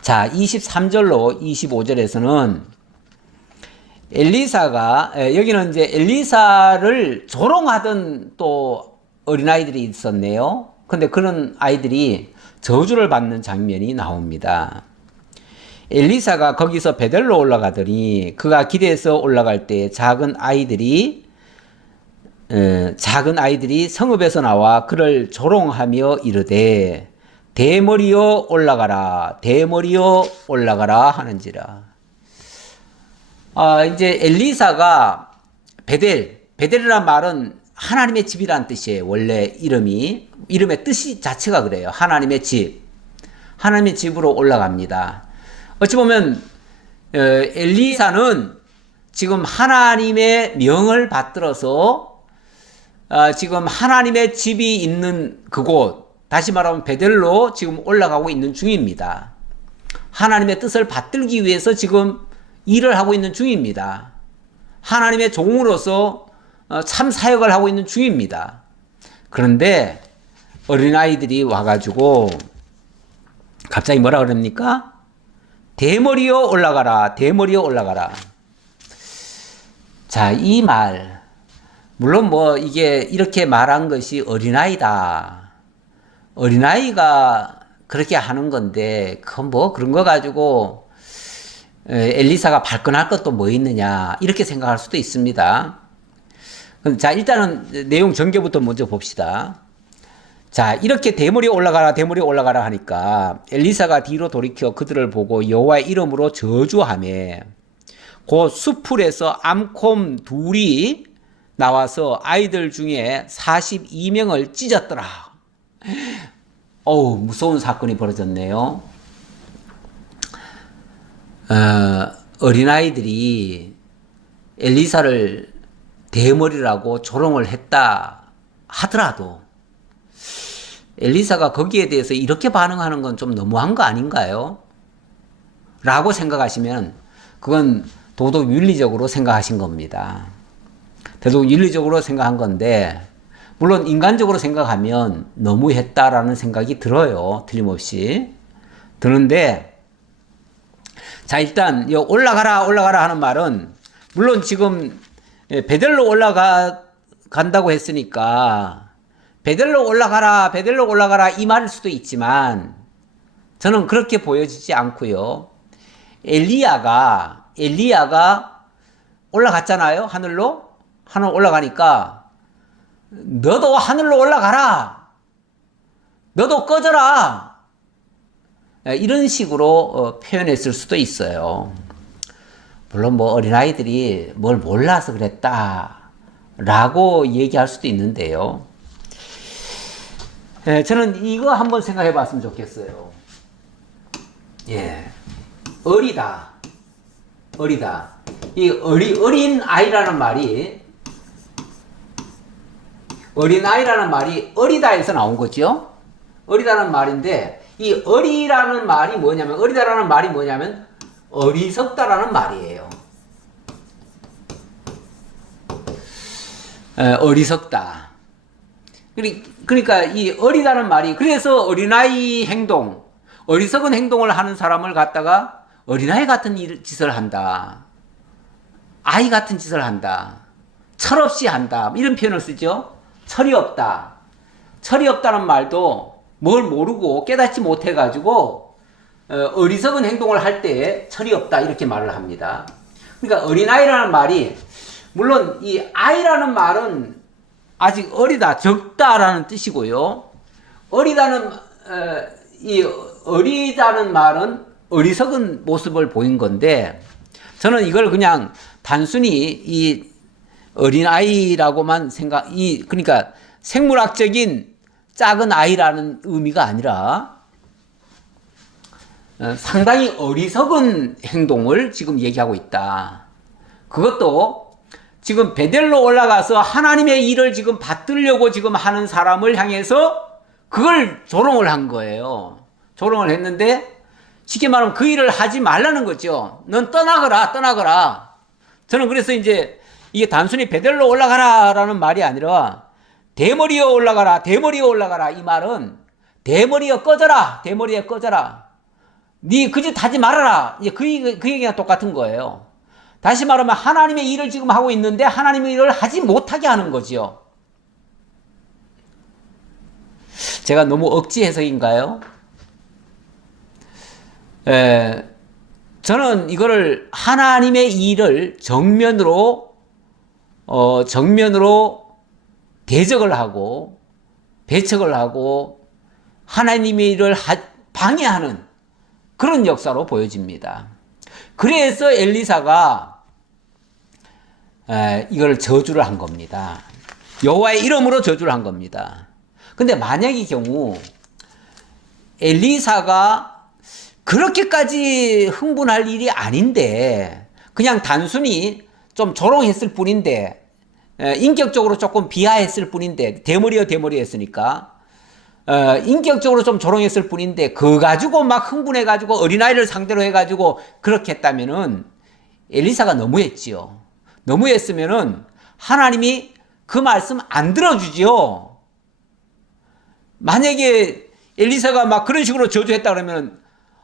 자, 23절로 25절에서는 엘리사가 여기는 이제 엘리사를 조롱하던 또 어린아이들이 있었네요. 근데 그런 아이들이 저주를 받는 장면이 나옵니다. 엘리사가 거기서 베델로 올라가더니 그가 길에서 올라갈 때 작은 아이들이 성읍에서 나와 그를 조롱하며 이르되 대머리여 올라가라 대머리여 올라가라 하는지라. 이제 엘리사가 베델이란 말은 하나님의 집이란 뜻이에요. 원래 이름의 뜻이 자체가 그래요. 하나님의 집. 하나님의 집으로 올라갑니다. 어찌 보면 엘리사는 지금 하나님의 명을 받들어서 지금 하나님의 집이 있는 그곳, 다시 말하면 베델로 지금 올라가고 있는 중입니다. 하나님의 뜻을 받들기 위해서 지금 일을 하고 있는 중입니다. 하나님의 종으로서 참 사역을 하고 있는 중입니다. 그런데 어린아이들이 와가지고 갑자기 뭐라 그럽니까? 대머리여 올라가라 대머리여 올라가라. 자, 이 말 물론 뭐 이게 이렇게 말한 것이 어린아이다. 어린아이가 그렇게 하는 건데 그건 뭐 그런 거 가지고 엘리사가 발끈할 것도 뭐 있느냐 이렇게 생각할 수도 있습니다. 자, 일단은 내용 전개부터 먼저 봅시다. 자, 이렇게 대머리 올라가라 하니까 엘리사가 뒤로 돌이켜 그들을 보고 여호와의 이름으로 저주하며 그 수풀에서 암콤 둘이 나와서 아이들 중에 42명을 찢었더라. 어우, 무서운 사건이 벌어졌네요. 어린아이들이 엘리사를 대머리라고 조롱을 했다 하더라도 엘리사가 거기에 대해서 이렇게 반응하는 건 좀 너무한 거 아닌가요? 라고 생각하시면 그건 도덕 윤리적으로 생각하신 겁니다. 도덕 윤리적으로 생각한 건데 물론 인간적으로 생각하면 너무했다라는 생각이 들어요. 틀림없이. 드는데 자, 일단 올라가라 하는 말은 물론 지금 베델로 올라간다고 했으니까 베델로 올라가라 이 말일 수도 있지만 저는 그렇게 보여지지 않고요. 엘리야가 올라갔잖아요. 하늘 올라가니까 너도 하늘로 올라가라. 너도 꺼져라. 이런 식으로 표현했을 수도 있어요. 물론 뭐 어린아이들이 뭘 몰라서 그랬다라고 얘기할 수도 있는데요. 저는 이거 한번 생각해 봤으면 좋겠어요. 어리다. 이 어린 아이라는 말이 어리다에서 나온 거죠. 어리다는 말인데 이 어리다라는 말이 뭐냐면 어리석다라는 말이에요. 어리석다. 그러니까 이 어리다는 말이, 그래서 어린아이 행동, 어리석은 행동을 하는 사람을 갖다가 어린아이 같은 짓을 한다, 아이 같은 짓을 한다, 철없이 한다, 이런 표현을 쓰죠. 철이 없다. 철이 없다는 말도 뭘 모르고 깨닫지 못해가지고 어리석은 행동을 할 때 철이 없다, 이렇게 말을 합니다. 그러니까 어린아이라는 말이, 물론 이 아이라는 말은 아직 어리다, 적다라는 뜻이고요. 어리다는 말은 어리석은 모습을 보인 건데, 저는 이걸 그냥 단순히 이 어린아이라고만 그러니까 생물학적인 작은 아이라는 의미가 아니라 상당히 어리석은 행동을 지금 얘기하고 있다. 그것도 지금 베델로 올라가서 하나님의 일을 지금 받들려고 지금 하는 사람을 향해서 그걸 조롱을 한 거예요. 조롱을 했는데, 쉽게 말하면 그 일을 하지 말라는 거죠. 넌 떠나거라. 저는 그래서 이제 이게 단순히 베델로 올라가라라는 말이 아니라 대머리여 올라가라, 이 말은 대머리여 꺼져라, 네 그 짓 하지 말아라, 이제 그 얘기가 똑같은 거예요. 다시 말하면 하나님의 일을 지금 하고 있는데 하나님의 일을 하지 못하게 하는 거지요. 제가 너무 억지 해석인가요? 저는 이거를 하나님의 일을 정면으로 대적을 하고 배척을 하고 하나님의 일을 방해하는 그런 역사로 보여집니다. 그래서 엘리사가 이걸 저주를 한 겁니다. 여호와의 이름으로 저주를 한 겁니다. 근데 만약의 경우 엘리사가 그렇게까지 흥분할 일이 아닌데 그냥 단순히 좀 조롱했을 뿐인데, 인격적으로 조금 비하했을 뿐인데, 대머리여 했으니까 인격적으로 좀 조롱했을 뿐인데 그거 가지고 막 흥분해가지고 어린아이를 상대로 해가지고 그렇게 했다면은 엘리사가 너무했지요. 너무했으면은 하나님이 그 말씀 안 들어주지요. 만약에 엘리사가 막 그런 식으로 저주했다 그러면,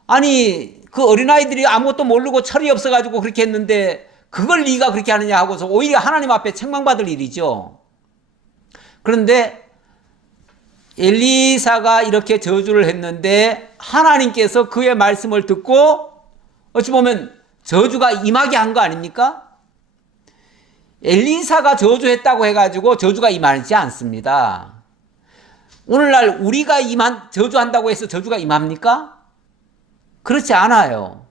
아니 그 어린아이들이 아무것도 모르고 철이 없어가지고 그렇게 했는데 그걸 네가 그렇게 하느냐 하고서 오히려 하나님 앞에 책망받을 일이죠. 그런데 엘리사가 이렇게 저주를 했는데 하나님께서 그의 말씀을 듣고 어찌 보면 저주가 임하게 한 거 아닙니까? 엘리사가 저주했다고 해가지고 저주가 임하지 않습니다. 오늘날 우리가 저주한다고 해서 저주가 임합니까? 그렇지 않아요.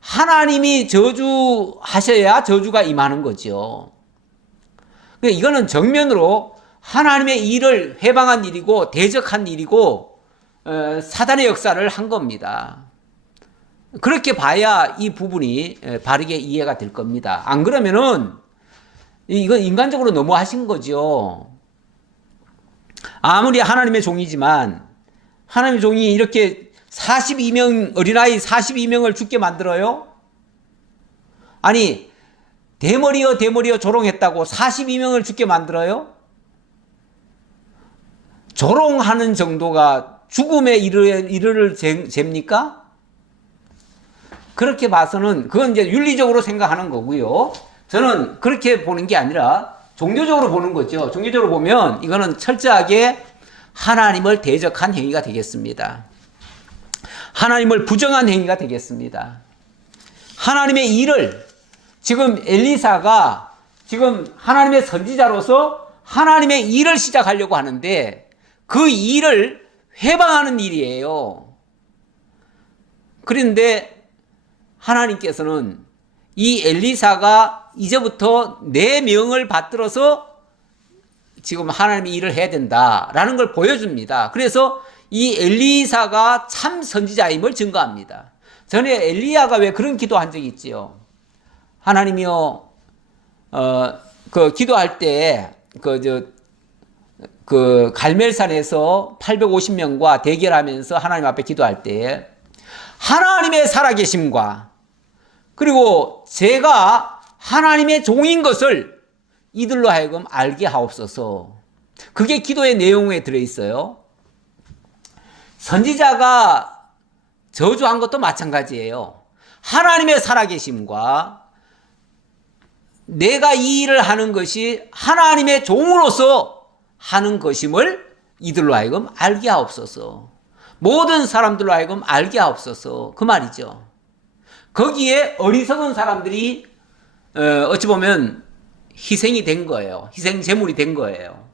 하나님이 저주하셔야 저주가 임하는 거죠. 이거는 정면으로 하나님의 일을 해방한 일이고 대적한 일이고 사단의 역사를 한 겁니다. 그렇게 봐야 이 부분이 바르게 이해가 될 겁니다. 안 그러면은 이건 인간적으로 너무하신 거죠. 아무리 하나님의 종이지만 하나님의 종이 이렇게 어린아이 42명을 죽게 만들어요? 아니 대머리여 조롱했다고 42명을 죽게 만들어요? 조롱하는 정도가 죽음에 이르를 죄입니까? 그렇게 봐서는 그건 이제 윤리적으로 생각하는 거고요. 저는 그렇게 보는 게 아니라 종교적으로 보는 거죠. 종교적으로 보면 이거는 철저하게 하나님을 대적한 행위가 되겠습니다. 하나님을 부정한 행위가 되겠습니다. 하나님의 일을 지금 엘리사가 지금 하나님의 선지자로서 하나님의 일을 시작하려고 하는데 그 일을 회방하는 일이에요. 그런데 하나님께서는 이 엘리사가 이제부터 내 명을 받들어서 지금 하나님의 일을 해야 된다라는 걸 보여줍니다. 그래서 이 엘리사가 참 선지자임을 증거합니다. 전에 엘리야가 왜 그런 기도한 적이 있지요. 하나님이여, 기도할 때 갈멜산에서 850명과 대결하면서 하나님 앞에 기도할 때 하나님의 살아계심과 그리고 제가 하나님의 종인 것을 이들로 하여금 알게 하옵소서. 그게 기도의 내용에 들어있어요. 선지자가 저주한 것도 마찬가지예요. 하나님의 살아계심과 내가 이 일을 하는 것이 하나님의 종으로서 하는 것임을 이들로 하여금 알게 하옵소서. 모든 사람들로 하여금 알게 하옵소서. 그 말이죠. 거기에 어리석은 사람들이 어찌 보면 희생이 된 거예요. 희생 제물이 된 거예요.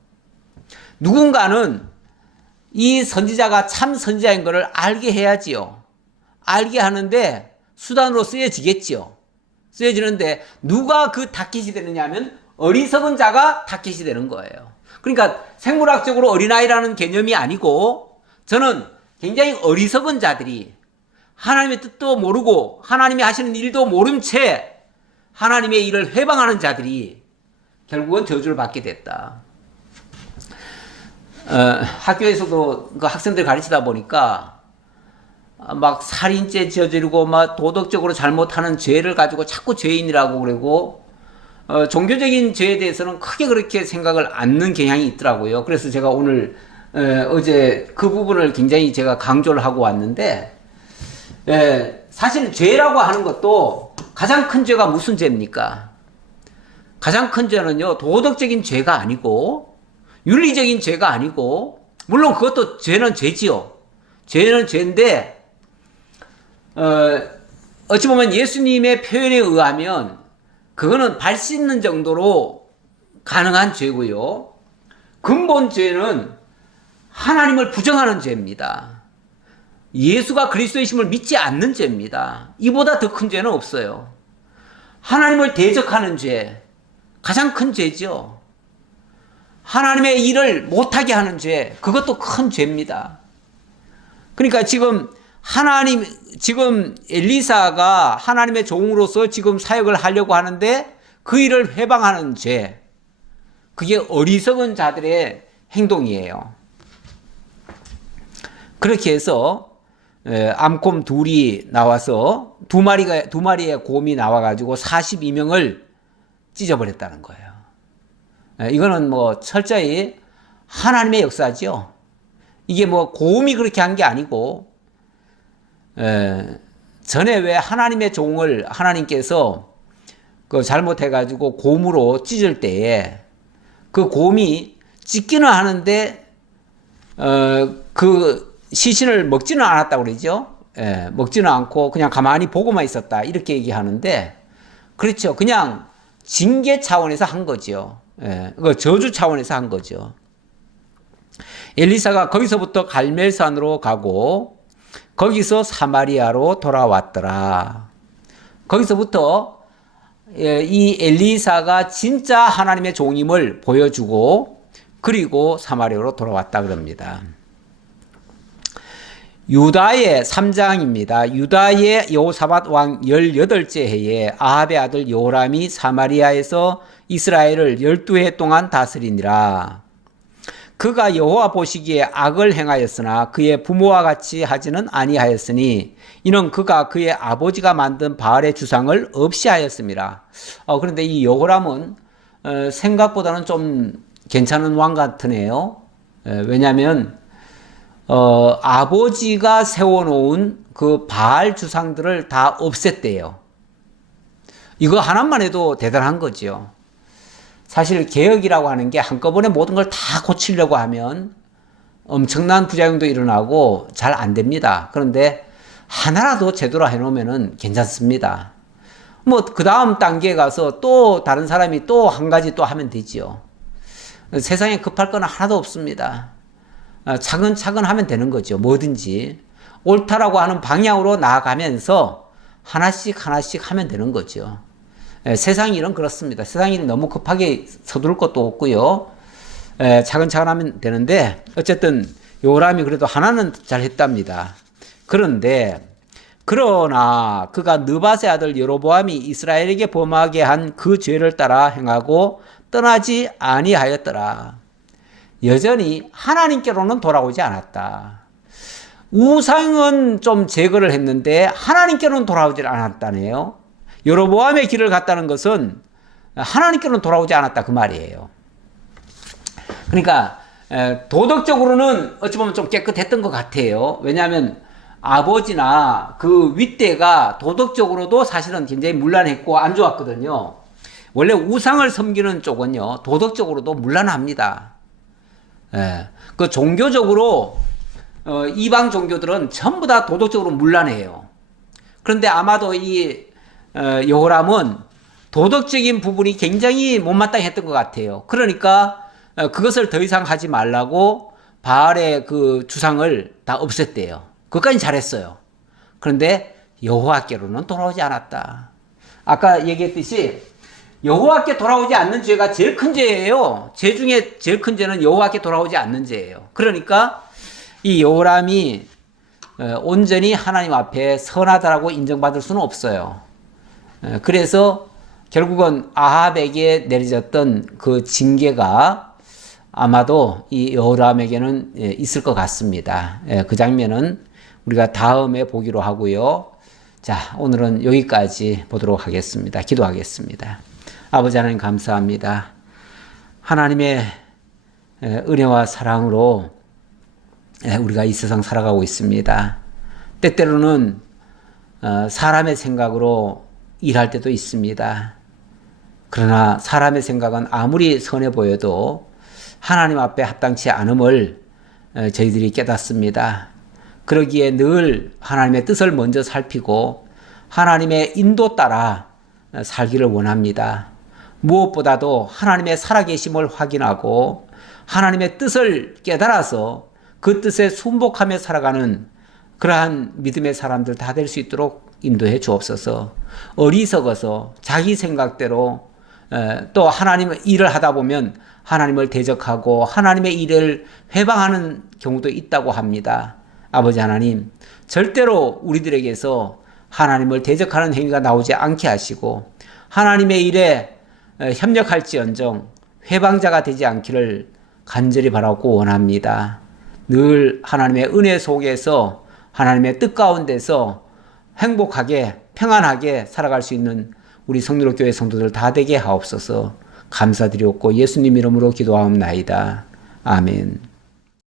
누군가는 이 선지자가 참 선지자인 것을 알게 해야지요. 알게 하는데 수단으로 쓰여지겠지요. 쓰여지는데 누가 그 타깃이 되느냐 하면 어리석은 자가 타깃이 되는 거예요. 그러니까 생물학적으로 어린아이라는 개념이 아니고 저는 굉장히 어리석은 자들이 하나님의 뜻도 모르고 하나님이 하시는 일도 모른 채 하나님의 일을 회방하는 자들이 결국은 저주를 받게 됐다. 학교에서도 그 학생들 가르치다 보니까 막 살인죄 저지르고 막 도덕적으로 잘못하는 죄를 가지고 자꾸 죄인이라고 그러고 종교적인 죄에 대해서는 크게 그렇게 생각을 않는 경향이 있더라고요. 그래서 제가 오늘 어제 그 부분을 굉장히 제가 강조를 하고 왔는데 사실 죄라고 하는 것도 가장 큰 죄가 무슨 죄입니까? 가장 큰 죄는요 도덕적인 죄가 아니고 윤리적인 죄가 아니고 물론 그것도 죄는 죄지요. 죄는 죄인데 어찌 보면 예수님의 표현에 의하면 그거는 발 씻는 정도로 가능한 죄고요. 근본 죄는 하나님을 부정하는 죄입니다. 예수가 그리스도이심을 믿지 않는 죄입니다. 이보다 더 큰 죄는 없어요. 하나님을 대적하는 죄, 가장 큰 죄죠. 하나님의 일을 못하게 하는 죄, 그것도 큰 죄입니다. 그러니까 지금 엘리사가 하나님의 종으로서 지금 사역을 하려고 하는데 그 일을 회방하는 죄, 그게 어리석은 자들의 행동이에요. 그렇게 해서 암곰 둘이 나와서 두 마리의 곰이 나와가지고 42명을 찢어버렸다는 거예요. 이거는 뭐 철저히 하나님의 역사죠. 이게 뭐 곰이 그렇게 한 게 아니고 전에 왜 하나님의 종을 하나님께서 그 잘못해가지고 곰으로 찢을 때에 그 곰이 찢기는 하는데 그 시신을 먹지는 않았다고 그러죠. 먹지는 않고 그냥 가만히 보고만 있었다 이렇게 얘기하는데 그렇죠. 그냥 징계 차원에서 한 거죠. 그 저주 차원에서 한 거죠. 엘리사가 거기서부터 갈멜산으로 가고 거기서 사마리아로 돌아왔더라. 거기서부터 이 엘리사가 진짜 하나님의 종임을 보여주고 그리고 사마리아로 돌아왔다 그럽니다. 유다의 3장입니다. 유다의 여호사밧 왕 18째 해에 아합의 아들 요람이 사마리아에서 이스라엘을 12해 동안 다스리니라. 그가 여호와 보시기에 악을 행하였으나 그의 부모와 같이 하지는 아니하였으니 이는 그가 그의 아버지가 만든 바알의 주상을 없이 하였습니다. 그런데 이 여호람은 생각보다는 좀 괜찮은 왕 같으네요. 왜냐하면 아버지가 세워놓은 그 바알 주상들을 다 없앴대요. 이거 하나만 해도 대단한 거죠. 사실 개혁이라고 하는 게 한꺼번에 모든 걸 다 고치려고 하면 엄청난 부작용도 일어나고 잘 안 됩니다. 그런데 하나라도 제대로 해놓으면 괜찮습니다. 뭐 그 다음 단계에 가서 또 다른 사람이 또 한 가지 또 하면 되지요. 세상에 급할 건 하나도 없습니다. 차근차근 하면 되는 거죠. 뭐든지 옳다라고 하는 방향으로 나아가면서 하나씩 하면 되는 거죠. 세상 일은 그렇습니다. 세상 일은 너무 급하게 서두를 것도 없고요. 차근차근 하면 되는데 어쨌든 요람이 그래도 하나는 잘 했답니다. 그러나 그가 느밧의 아들 여로보암이 이스라엘에게 범하게 한 그 죄를 따라 행하고 떠나지 아니하였더라. 여전히 하나님께로는 돌아오지 않았다. 우상은 좀 제거를 했는데 하나님께로는 돌아오지 않았다네요. 여로보암의 길을 갔다는 것은 하나님께로는 돌아오지 않았다 그 말이에요. 그러니까 도덕적으로는 어찌 보면 좀 깨끗했던 것 같아요. 왜냐하면 아버지나 그 윗대가 도덕적으로도 사실은 굉장히 문란했고 안 좋았거든요. 원래 우상을 섬기는 쪽은요, 도덕적으로도 문란합니다. 예. 그 종교적으로 이방 종교들은 전부 다 도덕적으로 문란해요. 그런데 아마도 이 여호람은 도덕적인 부분이 굉장히 못마땅했던 것 같아요. 그러니까 그것을 더 이상 하지 말라고 바알의 그 주상을 다 없앴대요. 그것까지 잘했어요. 그런데 여호와께로는 돌아오지 않았다. 아까 얘기했듯이 여호와께 돌아오지 않는 죄가 제일 큰 죄예요. 죄 중에 제일 큰 죄는 여호와께 돌아오지 않는 죄예요. 그러니까 이 여호람이 온전히 하나님 앞에 선하다라고 인정받을 수는 없어요. 그래서 결국은 아합에게 내려졌던 그 징계가 아마도 이 여호람에게는 있을 것 같습니다. 그 장면은 우리가 다음에 보기로 하고요. 자, 오늘은 여기까지 보도록 하겠습니다. 기도하겠습니다. 아버지 하나님 감사합니다. 하나님의 은혜와 사랑으로 우리가 이 세상 살아가고 있습니다. 때때로는 사람의 생각으로 일할 때도 있습니다. 그러나 사람의 생각은 아무리 선해 보여도 하나님 앞에 합당치 않음을 저희들이 깨닫습니다. 그러기에 늘 하나님의 뜻을 먼저 살피고 하나님의 인도 따라 살기를 원합니다. 무엇보다도 하나님의 살아계심을 확인하고 하나님의 뜻을 깨달아서 그 뜻에 순복하며 살아가는 그러한 믿음의 사람들 다 될 수 있도록 인도해 주옵소서. 어리석어서 자기 생각대로 또 하나님의 일을 하다 보면 하나님을 대적하고 하나님의 일을 회방하는 경우도 있다고 합니다. 아버지 하나님, 절대로 우리들에게서 하나님을 대적하는 행위가 나오지 않게 하시고 하나님의 일에 협력할지언정 회방자가 되지 않기를 간절히 바라고 원합니다. 늘 하나님의 은혜 속에서 하나님의 뜻 가운데서 행복하게 평안하게 살아갈 수 있는 우리 성령교회 성도들 다 되게 하옵소서. 감사드리옵고 예수님 이름으로 기도하옵나이다. 아멘.